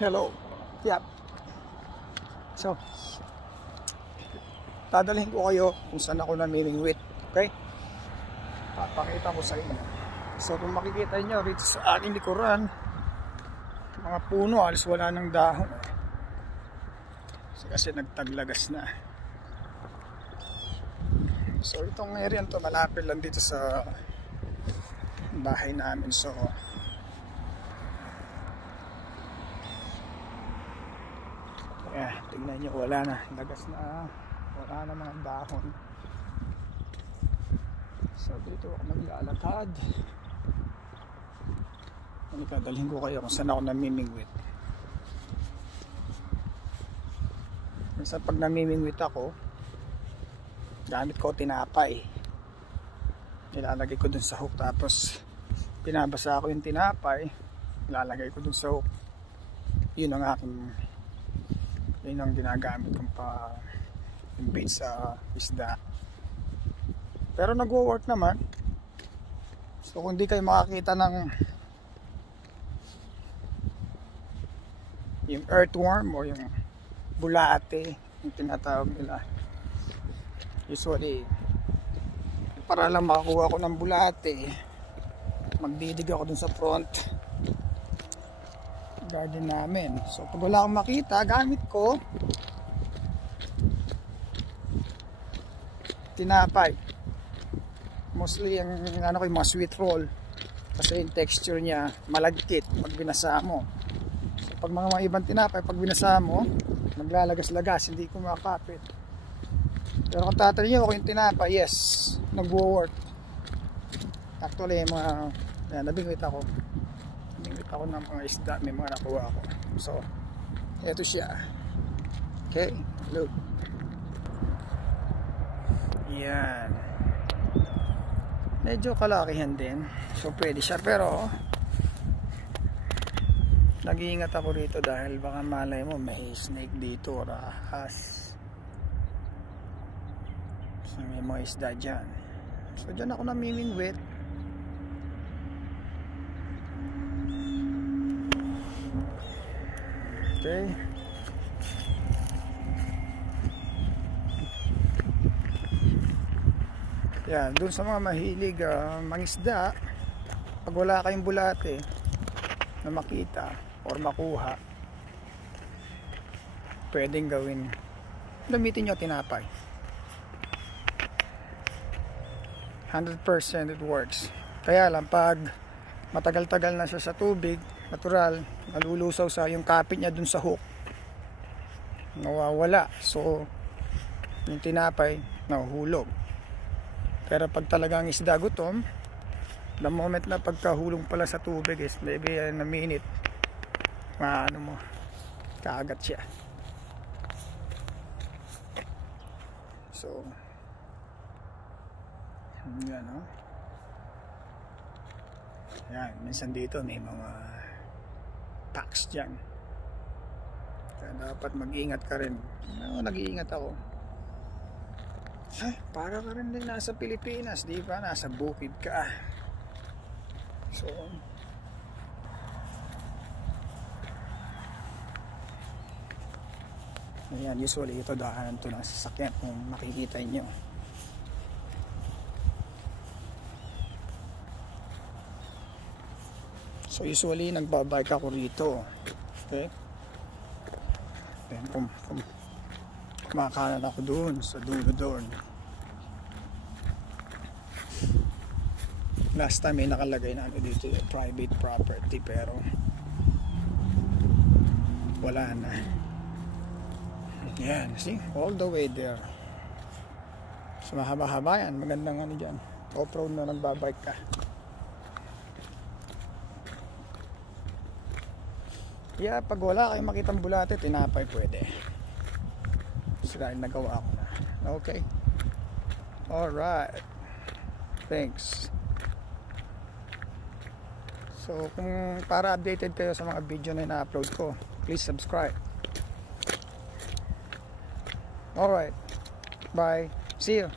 Hello. Yep. So, dadalhin ko kayo kung saan ako namimingwit. Okay? Papakita ko sa inyo. So, kung makikita nyo rito sa aking likuran, mga puno, alis wala ng dahon. Kasi nagtaglagas na. So, itong area to malapit lang dito sa bahay namin. So, tingnan nyo, wala na, lagas na, wala na mga dahon. So dito ako maglalakad. Dalhin ko kayo kung saan ako namimingwit. Minsan pag namimingwit ako, gamit ko tinapay, nilalagay ko dun sa hook, tapos pinabasa ko yung tinapay, nilalagay ko dun sa hook. Yun ang ginagamit kong yung bait sa isda. Pero nagwo-work naman. So kung di kayo makakita ng yung earthworm o yung bulate, yung tinatawag nila, usually para lang makakuha ko ng bulate, magdidig ako dun sa front garden namin. So pag wala akong makita, gamit ko tinapay. Mostly yung yung mga sweet roll, kasi yung texture niya malagkit pag binasa mo. So pag mga ibang tinapay, pag binasa mo, naglalagas-lagas, hindi ko makapit. Pero kung tatanungin nyo ako yung tinapay, yes, nagwo-work. Actually nabingwit ako ng mga isda, may mga nakuha ako. So eto siya. Okay, look, yan, medyo kalakihan din, so pwede siya. Pero nag-iingat ako rito dahil baka malay mo may snake dito or ahas. So may mga isda dyan. So dyan ako namimingwit. Okay. Yan, dun sa mga mahilig mangisda, pag wala kayong bulate na makita or makuha, pwedeng gamitin nyo tinapay. 100% it works. Kaya lang pag matagal-tagal na siya sa tubig, natural, nalulusaw sa yung kapit niya dun sa hook, nawawala. So yung tinapay nahuhulog. Pero pag talagang isda gutom, the moment na pagkahulong pala sa tubig is maybe in a minute, mo, kaagat siya. So yan, no? Yan, minsan dito may mga packs dyan, kaya dapat mag-iingat ka rin. Nag-iingat ako. Para ka rin din nasa Pilipinas, di ba? Nasa bukid ka. So ayan, usually ito daanan to ng sasakyan kung makikita nyo. So usually nagbabike ako rito. Okay? Then kumakanan ako doon sa dulo doon. Last time may nakalagay na dito, private property, pero wala na. Yan, see? All the way there. So mahaba-haba yan, magandang dyan, off-road na nagbabike ka. Yeah, pag wala kayong makitang bulate, tinapay pwede. So dahil nagawa ko na. Okay. Alright. Thanks. So kung para updated kayo sa mga video na ina-upload ko, please subscribe. Alright. Bye. See you.